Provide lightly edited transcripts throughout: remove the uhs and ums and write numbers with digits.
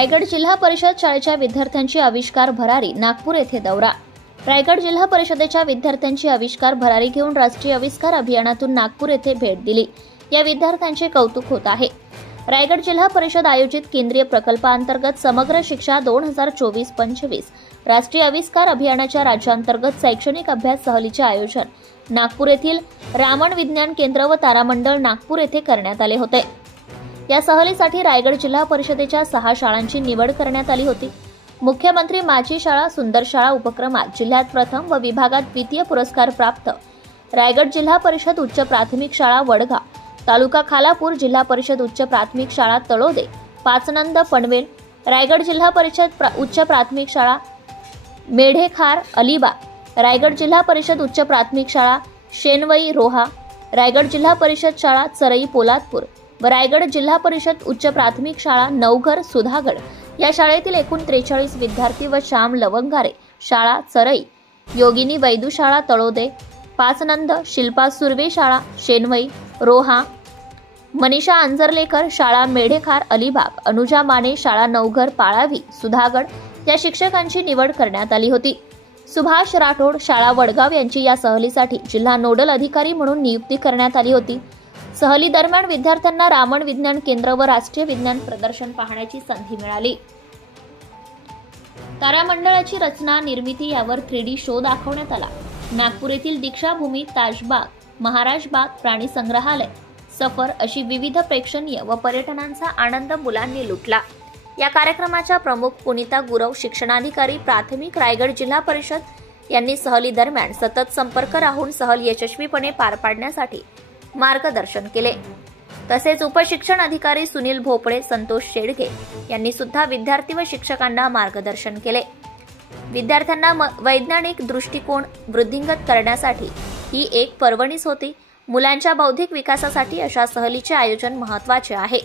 रायगड जिल्हा परिषद शाळेच्या विद्यार्थ्यांची आविष्कार भरारी नागपूर येथे दौरा। रायगड जिल्हा परिषदेच्या विद्यार्थ्यांची आविष्कार भरारी घेऊन राष्ट्रीय आविष्कार अभियानातून नागपूर येथे भेट दिली। या विद्यार्थ्यांचे कौतुक होत आहे। रायगड जिल्हा परिषद आयोजित केंद्रीय प्रकल्पांतर्गत समग्र शिक्षा 2024-25 राष्ट्रीय आविष्कार अभियानाच्या राज्यांतर्गत शैक्षणिक अभ्यास सहलीचे आयोजन नागपूर येथील रामन विज्ञान केंद्र व तारामंडळ नागपूर येथे करण्यात आले होते। या सहलीसाठी रायगड जिल्हा परिषदेच्या 6 शाळांची निवड करण्यात आली होती। मुख्यमंत्री माझी शाळा सुंदर शाळा उपक्रमात जिल्ह्यात प्रथम व विभागात द्वितीय पुरस्कार प्राप्त रायगड जिल्हा परिषद उच्च प्राथमिक शाळा वडगाव, तालुका खालापूर, जिल्हा परिषद उच्च प्राथमिक शाळा तळोदे, पाचनंद पनवेल, रायगड जिल्हा परिषद उच्च प्राथमिक शाळा मेढेखार अलिबाग, रायगड जिल्हा परिषद उच्च प्राथमिक शाळा शेनवई रोहा, रायगड जिल्हा परिषद शाळा चरई पोलादपूर व रायगड जिल्हा परिषद उच्च प्राथमिक शाळा नवघर सुधागड या शाळेतील एकूण 43 विद्यार्थी व श्याम लवंगारे शाळा चरई, योगिनी वैदू शाळा तळोदे, पाचनंद, शिल्पा सुर्वे शाळा शेनवई रोहा, मनीषा अंजरलेकर शाळा मेढेखार अलिबाग, अनुजा माने शाळा नवघर पाळावी सुधागड या शिक्षकांची निवड करण्यात आली होती। सुभाष राठोड शाळा वडगाव यांची या सहलीसाठी जिल्हा नोडल अधिकारी म्हणून नियुक्ती करण्यात आली होती। सहली दरम्यान विद्यार्थ्यांना रामन विज्ञान केंद्र व राष्ट्रीय विज्ञान प्रदर्शन पाहण्याची संधी मिळाली। तारामंडळाची रचना निर्मिती यावर 3D शो दाखवण्यात आला। नागपूर येथील दीक्षाभूमी, ताजबाग, महाराज बाग, प्राणी संग्रहालय, सफर अशी विविध प्रेक्षणीय व पर्यटनांचा आनंद मुलांनी लुटला। या कार्यक्रमाच्या प्रमुख पुनीता गुरव शिक्षणाधिकारी प्राथमिक रायगड जिल्हा परिषद यांनी सहली दरम्यान सतत संपर्क राहून सहल यशस्वीपणे पार पाडण्यासाठी मार्गदर्शन केले। तसेच उपशिक्षण अधिकारी सुनील भोपळे, संतोष शेडगे यांनी सुद्धा विद्यार्थी व शिक्षकांना मार्गदर्शन केले। विद्यार्थ्यांना वैज्ञानिक दृष्टिकोन वृद्धिंगत करण्यासाठी ही एक पर्वणीच होती। मुलांच्या बौद्धिक विकासासाठी अशा सहलीचे आयोजन महत्त्वाचे आहे।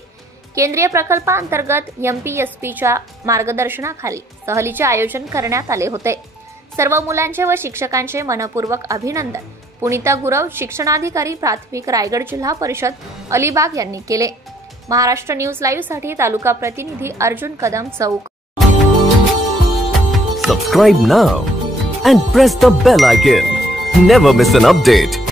केंद्रीय प्रकल्पांतर्गत MPSPच्या मार्गदर्शनाखाली सहलीचे आयोजन करण्यात आले होते। सर्व मुलांचे व शिक्षकांचे मनपूर्वक अभिनंदन पुनीता गुरव शिक्षणाधिकारी प्राथमिक रायगड जिल्हा परिषद अलिबाग यांनी केले। महाराष्ट्र न्यूज लाईव्ह साठी तालुका प्रतिनिधी अर्जुन कदम चौक। Subscribe now and press the bell icon. Never miss an update.